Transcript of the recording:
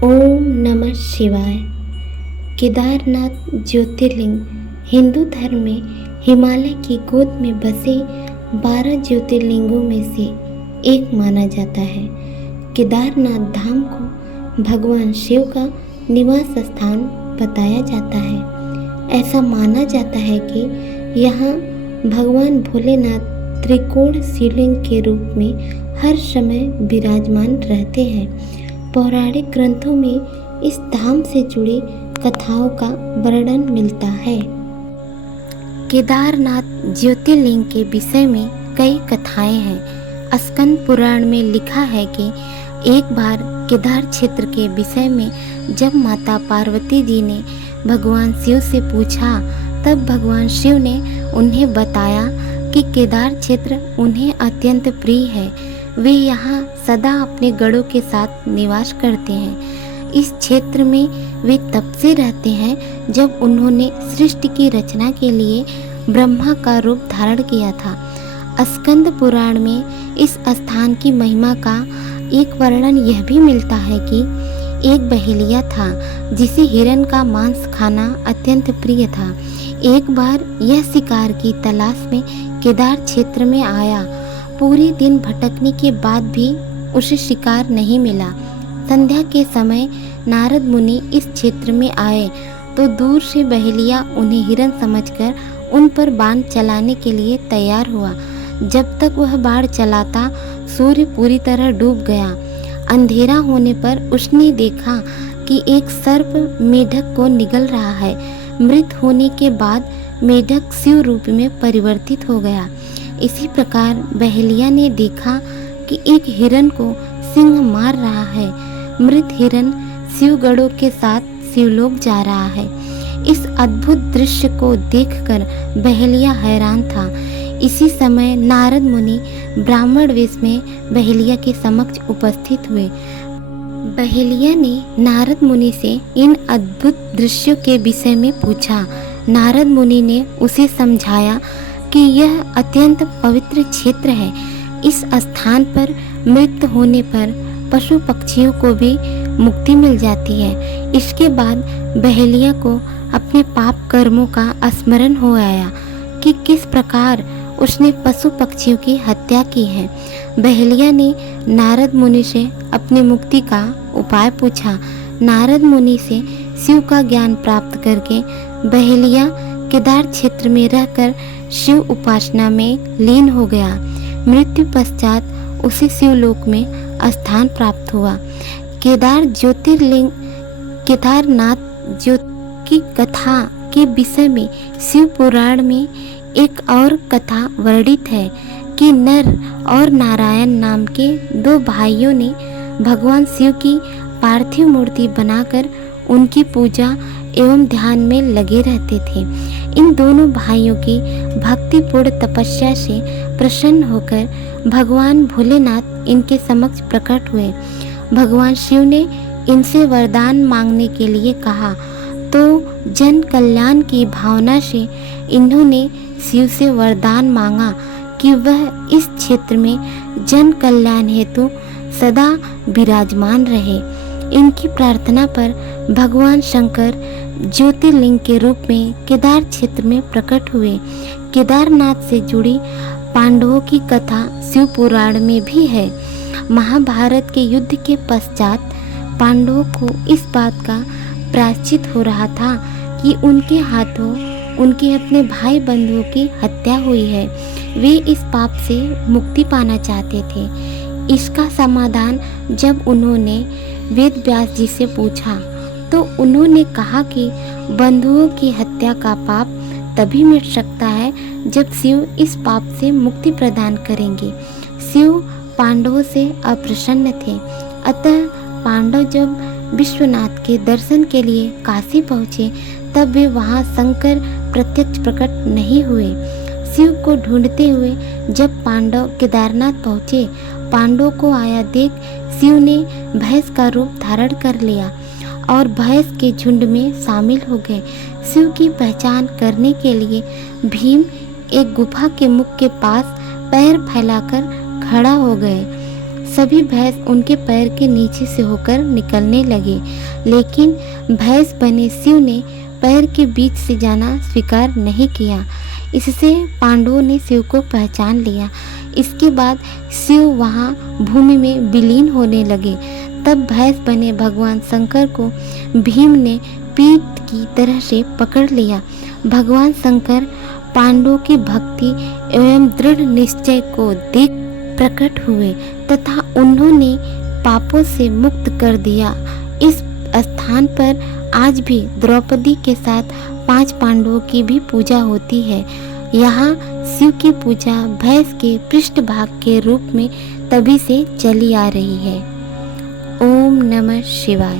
ओम नमः शिवाय। केदारनाथ ज्योतिर्लिंग हिंदू धर्म में हिमालय की गोद में बसे 12 ज्योतिर्लिंगों में से एक माना जाता है। केदारनाथ धाम को भगवान शिव का निवास स्थान बताया जाता है। ऐसा माना जाता है कि यहाँ भगवान भोलेनाथ त्रिकोण शिवलिंग के रूप में हर समय विराजमान रहते हैं। पौराणिक ग्रंथों में इस धाम से जुड़ी कथाओं का वर्णन मिलता है। केदारनाथ ज्योतिर्लिंग के विषय में कई कथाएं हैं। स्कंद पुराण में लिखा है कि एक बार केदार क्षेत्र के विषय में जब माता पार्वती जी ने भगवान शिव से पूछा, तब भगवान शिव ने उन्हें बताया कि केदार क्षेत्र उन्हें अत्यंत प्रिय है। वे यहाँ सदा अपने गणों के साथ निवास करते हैं। इस क्षेत्र में वे तब से रहते हैं जब उन्होंने सृष्टि की रचना के लिए ब्रह्मा का रूप धारण किया था। स्कंद पुराण में इस स्थान की महिमा का एक वर्णन यह भी मिलता है कि एक बहेलिया था जिसे हिरण का मांस खाना अत्यंत प्रिय था। एक बार यह शिकार की तलाश में केदार क्षेत्र में आया। पूरे दिन भटकने के बाद भी उसे शिकार नहीं मिला। संध्या के समय नारद मुनि इस क्षेत्र में आए तो दूर से बहेलिया उन्हें हिरण समझकर उन पर बाण चलाने के लिए तैयार हुआ। जब तक वह बाण चलाता, सूर्य पूरी तरह डूब गया। अंधेरा होने पर उसने देखा कि एक सर्प मेढक को निगल रहा है। मृत होने के बाद मेढक शिव रूप में परिवर्तित हो गया। इसी प्रकार बहेलिया ने देखा कि एक हिरण को सिंह मार रहा है। मृत हिरण शिवगणों के साथ शिवलोक जा रहा है। इस अद्भुत दृश्य को देखकर बहेलिया हैरान था। इसी समय नारद मुनि ब्राह्मण वेश में बहेलिया के समक्ष उपस्थित हुए। बहेलिया ने नारद मुनि से इन अद्भुत दृश्यों के विषय में पूछा। नारद मुनि ने उसे समझाया कि यह अत्यंत पवित्र क्षेत्र है। इस स्थान पर मृत्यु होने पर पशु पक्षियों को भी मुक्ति मिल जाती है। इसके बाद बहेलिया को अपने पाप कर्मों का स्मरण हो आया कि किस प्रकार उसने पशु पक्षियों की हत्या की है। बहेलिया ने नारद मुनि से अपनी मुक्ति का उपाय पूछा। नारद मुनि से शिव का ज्ञान प्राप्त करके बहेलिया केदार क्षेत्र में रहकर शिव उपासना में लीन हो गया। मृत्यु पश्चात उसे शिवलोक में स्थान प्राप्त हुआ। केदारनाथ की कथा के विषय में शिव पुराण में एक और कथा वर्णित है कि नर और नारायण नाम के दो भाइयों ने भगवान शिव की पार्थिव मूर्ति बनाकर उनकी पूजा एवं ध्यान में लगे रहते थे। इन दोनों भाइयों की भक्तिपूर्ण तपस्या से प्रसन्न होकर भगवान भोलेनाथ इनके समक्ष प्रकट हुए। भगवान शिव ने इनसे वरदान मांगने के लिए कहा तो जन कल्याण की भावना से इन्होंने शिव से वरदान मांगा कि वह इस क्षेत्र में जन कल्याण हेतु सदा विराजमान रहे। इनकी प्रार्थना पर भगवान शंकर ज्योतिर्लिंग के रूप में केदार क्षेत्र में प्रकट हुए। केदारनाथ से जुड़ी पांडवों की कथा शिव पुराण में भी है। महाभारत के युद्ध के पश्चात पांडवों को इस बात का प्रायश्चित हो रहा था कि उनके हाथों उनके अपने भाई बंधुओं की हत्या हुई है। वे इस पाप से मुक्ति पाना चाहते थे। इसका समाधान जब उन्होंने वेद व्यास जी से पूछा तो उन्होंने कहा कि बंधुओं की हत्या का पाप तभी मिट सकता है जब शिव इस पाप से मुक्ति प्रदान करेंगे। शिव पांडवों से अप्रसन्न थे। अतः पांडव जब विश्वनाथ के दर्शन के लिए काशी पहुँचे तब वे वहाँ शंकर प्रत्यक्ष प्रकट नहीं हुए। शिव को ढूंढते हुए जब पांडव केदारनाथ पहुँचे, पांडवों को आया देख शिव ने भैंस का रूप धारण कर लिया और भैंस के झुंड में शामिल हो गए। शिव की पहचान करने के लिए भीम एक गुफा के मुख के पास पैर फैलाकर खड़ा हो गए। सभी भैंस उनके पैर के नीचे से होकर निकलने लगे, लेकिन भैंस बने शिव ने पैर के बीच से जाना स्वीकार नहीं किया। इससे पांडवों ने शिव को पहचान लिया। इसके बाद शिव वहाँ भूमि में विलीन होने लगे। तब भैंस बने भगवान शंकर को भीम ने पीठ की तरह से पकड़ लिया। भगवान शंकर पांडवों की भक्ति एवं दृढ़ निश्चय को देख प्रकट हुए तथा उन्होंने पापों से मुक्त कर दिया। इस स्थान पर आज भी द्रौपदी के साथ 5 पांडवों की भी पूजा होती है। यहाँ शिव की पूजा भैंस के पृष्ठभाग के रूप में तभी से चली आ रही है। ओम नमः शिवाय।